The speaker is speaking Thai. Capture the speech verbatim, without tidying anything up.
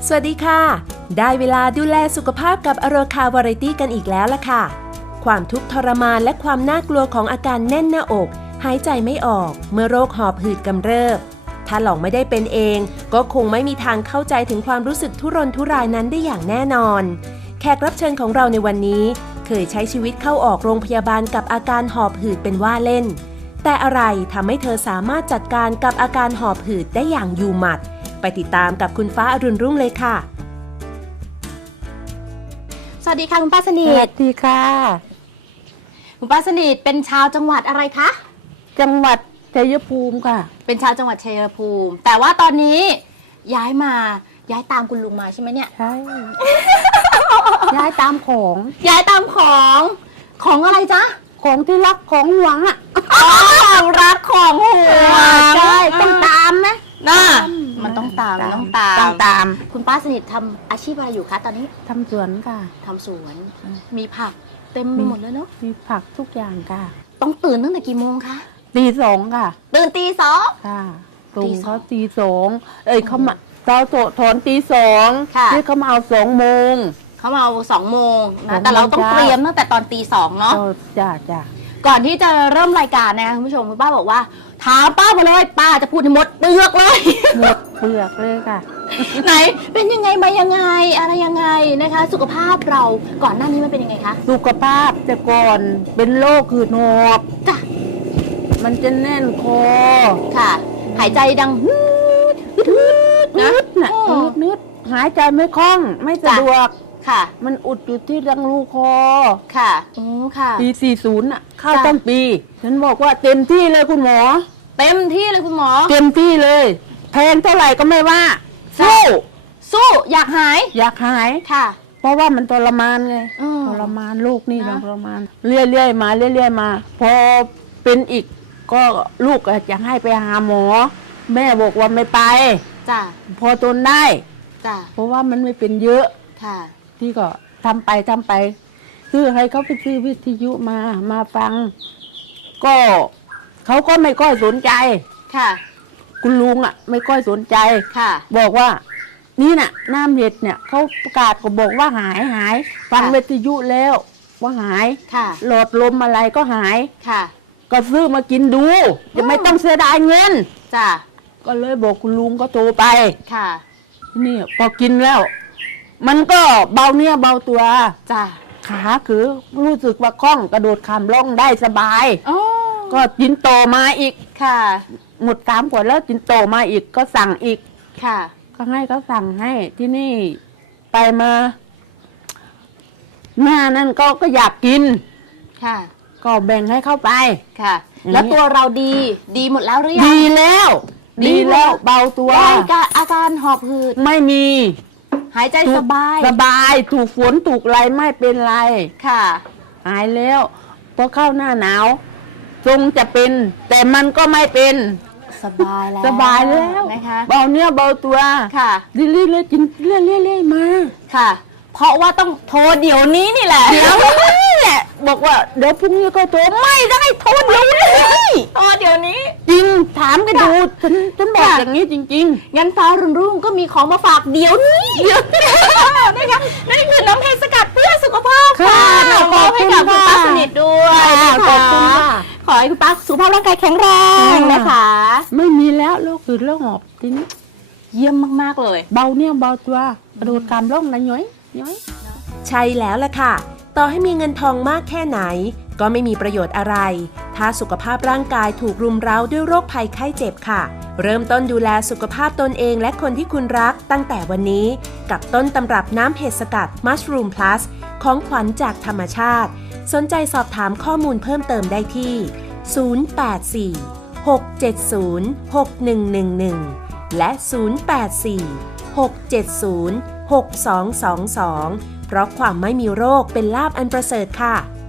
สวัสดีค่ะได้เวลาดูแลสุขภาพกับอโรคาวาไรตี้กันอีกแล้วล่ะค่ะความทุกข์ทรมานและความน่ากลัวของอาการแน่นหน้าอกหายใจไม่ออกเมื่อโรคหอบหืดกำเริบถ้าหลองไม่ได้เป็นเองก็คงไม่มีทางเข้าใจถึงความรู้สึกทุรนทุรายนั้นได้อย่างแน่นอนแขกรับเชิญของเราในวันนี้เคยใช้ชีวิตเข้าออกโรงพยาบาลกับอาการหอบหืดเป็นว่าเล่นแต่อะไรทำให้เธอสามารถจัดการกับอาการหอบหืดได้อย่างอยู่หมัดไปติดตามกับคุณฟ้าอรุณรุ่งเลยค่ะสวัสดีค่ะคุณป้าสนิทสวัสดีค่ะคุณป้าสนิทเป็นชาวจังหวัดอะไรคะจังหวัดชัยภูมิค่ะเป็นชาวจังหวัดชัยภูมิแต่ว่าตอนนี้ย้ายมาย้ายตามคุณลุงมาใช่ไหมเนี่ยใช่ ย้ายตามของย้ายตามของของอะไรจ๊ะของที่รักของหวงอ่ะของรักของหวงใช่ต้องตามนะน่ะมันต้องตามต้องตามต้องตามคุณป้าสนิททำอาชีพอะไรอยู่คะตอนนี้ทำสวนค่ะทำสวนมีผักเต็มไปหมดเลยเนาะมีผักทุกอย่างค่ะต้องตื่นตั้งแต่กี่โมงคะตีสองค่ะตื่นตีสองค่ะตรงเขาตีสองเอ้ยเขามาเราถอนตีสองที่เขามาเอาสองโมงเขามาเอาสองโมงนะแต่เราต้องเตรียมตั้งแต่ตอนตีสองเนาะจ้าจ้าก่อนที่จะเริ่มรายการนะคะคุณผู้ชมคุณป้าบอกว่าถามป้ามาเลยป้าจะพูดให้หมดเปลือกเลยหมดเปลือกเลยค่ะไหนเป็นยังไงมายังไงอะไรยังไงนะคะสุขภาพเราก่อนหน้านี้มันเป็นยังไงคะสุขภาพแต่ก่อนเป็นโรคหืดหอบจ้ะมันจะแน่นคอค่ะหายใจดังฮึดฮึดนะนะฮึดนึดหายใจไม่คล่องไม่สะดวกค่ะมันอุดอยู่ที่รังรูคอค่ะอือค่ะปีสี่สิบน่ะเข้าตั้งปีฉันบอกว่าเต็มที่เลยคุณหมอเต็มที่เลยคุณหมอเต็มที่เลยแพงเท่าไหร่ก็ไม่ว่าสู้สู้อยากหายอยากหายค่ะเพราะว่ามันทรมานไงทรมานลูกนี่ทรมานเรื่อยๆมาเรื่อยๆมาพอเป็นอีกก็ลูกจะให้ไปหาหมอแม่บอกว่าไม่ไปจ้ะพอทนได้จ้ะเพราะว่ามันไม่เป็นเยอะค่ะที่ก็ทำไปทำไปซื้อให้เขาไปซื้อวิทยุมามาฟังก็เขาก็ไม่ค่อยสนใจค่ะคุณลุงอ่ะไม่ค่อยสนใจค่ะบอกว่านี่น่ะน้ำเห็ดเนี่ยเขาประกาศก็บอกว่าหายหายฟังวิทยุแล้วว่าหายค่ะหลอดลมอะไรก็หายค่ะก็ซื้อมากินดูจะไม่ต้องเสียดายเงินจ้ะก็เลยบอกคุณลุงก็โทรไปค่ะนี่พอกินแล้วมันก็เบาเนื้อเบาตัวจ้ะขาคือรู้สึกว่าคล่องกระโดดข้ามร่องได้สบายก็กินโตมาอีกค่ะหมดสามขวดแล้วกินโตมาอีกก็สั่งอีกค่ะก็ให้เขาสั่งให้ที่นี่ไปมาหน้านั่นก็ก็อยากกินค่ะก็แบ่งให้เข้าไปค่ะแล้วตัวเราดีดีหมดแล้วหรือยังดีแล้วดีแล้วเบาตัวอาการหอบหืดไม่มีหายใจสบายสบายถูกฝนถูกอะไรไม่เป็นไรค่ะหายแล้วพอเข้าหน้าหนาวทรงจะเป็นแต่มันก็ไม่เป็นสบายแล้วสบายแล้วนะคะเบาเนื้อเบาตัวค่ะเรื่อยๆเลยกินเรื่อยๆมาค่ะเพราะว่าต้องโทรเดี๋ยวนี้นี่แหละเดี๋ยวนี้แหละบอกว่าเดี๋ยวพรุ่งนี้ก็โทรไม่ได้โทรเดี๋ยวนี้โทรเดี๋ยวนี้จริงถามกันดูฉันฉันบอกอย่างนี้จริงๆงั้นฟ้ารุ่งรุ่งก็มีของมาฝากเดี๋ยวนี้เดี๋ยวนะคะนั่นคือน้ำเพชรสกัดเพื่อสุขภาพค่ะขอให้กับคุณป้าสนิทด้วยขอบคุณค่ะขอให้คุณป้าสุขภาพร่างกายแข็งแรงนะคะไม่มีแล้วโรคหืดโรคหอบทีนี้เยี่ยมมากๆเลยเบาเนี่ยเบาตัวกระโดดข้ามร่องนะย้อยใช่แล้วล่ะค่ะต่อให้มีเงินทองมากแค่ไหนก็ไม่มีประโยชน์อะไรถ้าสุขภาพร่างกายถูกรุมเร้าด้วยโรคภัยไข้เจ็บค่ะเริ่มต้นดูแลสุขภาพตนเองและคนที่คุณรักตั้งแต่วันนี้กับต้นตำรับน้ำเห็ดสกัด Mushroom Plus ของขวัญจากธรรมชาติสนใจสอบถามข้อมูลเพิ่มเติมได้ที่ศูนย์ แปด สี่ หก เจ็ด ศูนย์ หก หนึ่ง หนึ่ง หนึ่งและศูนย์ แปด สี่ หก เจ็ด ศูนย์ หก สอง สอง สองเพราะความไม่มีโรคเป็นลาภอันประเสริฐค่ะ